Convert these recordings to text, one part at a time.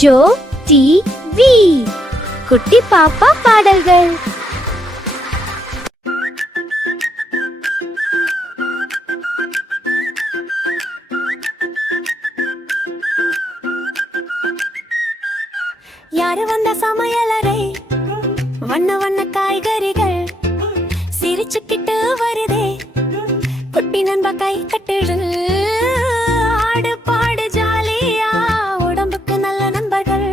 Joe TV குட்டி பாப்பா பாடல்கள். யாரு வந்த சமையலறை, வண்ண வண்ண காய்கறிகள் சிரிச்சுக்கிட்டு வருதே, குட்டி நண்பா கை கட்டுடு, ஆடு பாடு ஜாலியா, உடம்புக்கு நல்ல நண்பர்கள்,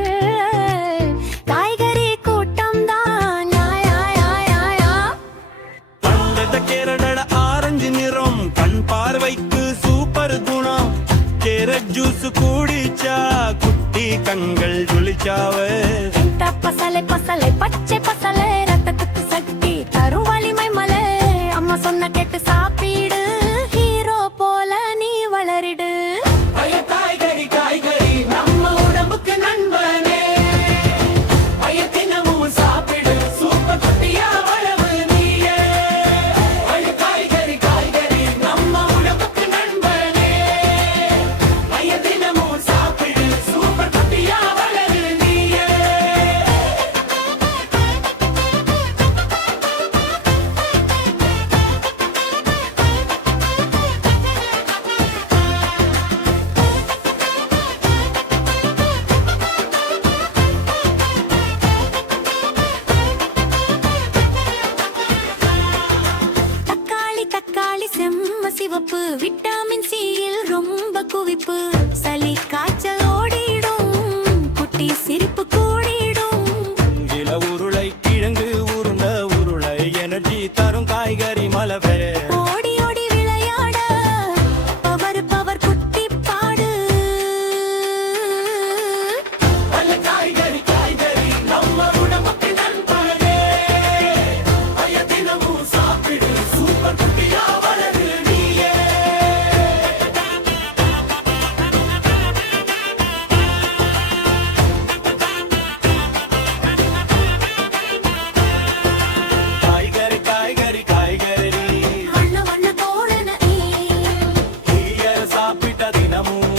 காய்கறி கூட்டம் தான். கேரள ஆரஞ்சு நிறம், கண் பார்வைக்கு சூப்பர் குணம், கேரட் ஜூஸ் கூடிச்சா குட்டி கண்கள் ஜொலிச்சாவே. பசலை பசலை பச்சை பசலை ரத்தத்துக்கு சக்தி தரும் வலிமை மலை, அம்மா சொன்ன கேட்டு சாப்பிடு, ஹீரோ போல நீ வளரிடு. காய்கறி காய்கறி நம்ம உடம்புக்கு நண்பனே, தினமும் சாப்பிடு, சூப்பர் குட்டியா வளவு நீயே. காய்கறி காய்கறி நம்ம உடம்புக்கு நண்பனே, தினமும் சாப்பிடு, சூப்பர் குட்டியா வளவு நீயே. தக்காளி தக்காளி செம்ம சிவப்பு, விட்டமின் சியில் ரொம்ப குவிப்பு, சளி காய்ச்சல் ஓடிடும், குட்டி சிரிப்பு கூடிடும். இள உருளை கிழங்கு உருண்ட உருளை எனர்ஜி தரும் காய்கறி மலவே. ஓடி ஓடி விளையாட பவர் பவர் குட்டி பாடு. காய்கறி காய்கறி நம்ம உடம்புக்கு நண்பனே, தினமும் சாப்பிடு, சூப்பர் குட்டியா வளரு நீயே. காய்கறி காய்கறி காய்கறி வண்ண வண்ண தோழன நீ, சாப்பிட்ட தினமும்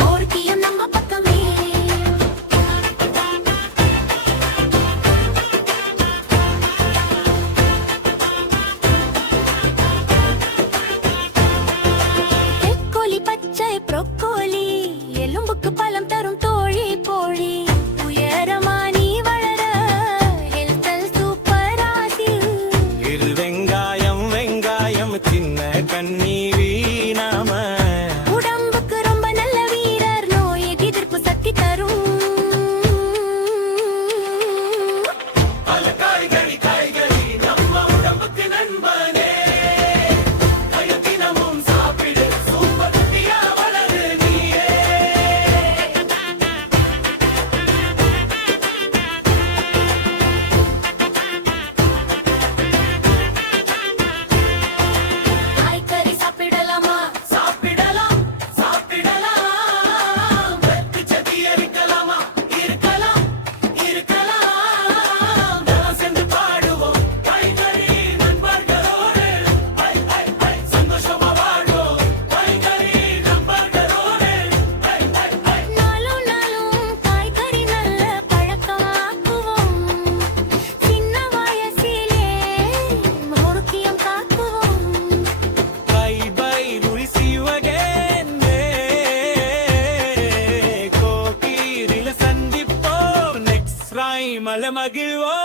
போர்க்கியம் நம்ம பக்கமே. தெக்கோலி பச்சை ப்ரோக்கோலி, எலும்புக்கு பலம் தரும் தோழி போழி, உயரமா நீ வளர ஹெல்த் சூப்பர் ஆசி. இது வெங்காயம் வெங்காயம் சின்ன கண்ணி வீணாம, உடம்புக்கு ரொம்ப நல்ல வீரர், நோய் எதிர்ப்பு சக்தி தரும். காய்கறி காய்கறி நம்ம உடம்புக்கு நண்பனே, தினமும் சாப்பிடு, சூப்பர் குட்டியா வளரு நீயே. காய்கறி சாப்பிடலாமா? சாப்பிடலாம் சாப்பிடலாம், வெற்றி சதி இருக்கலாமா? இருக்கலாம் இருக்கலாம், நாம் சேர்ந்து பாடுவோம் காய்கறி நண்பர்களோடு, சந்தோஷமா வாழ்வோம் காய்கறி நண்பர்களோடு. நாளும் நாளும் காய்கறி நல்ல பழக்கமாக்குவோம், சின்ன வயசிலே ஆரோக்கியம் காக்குவோம். Bye bye, we'll see you again. கோகிரில சந்திப்போம், next time அல மகிழ்வோம்.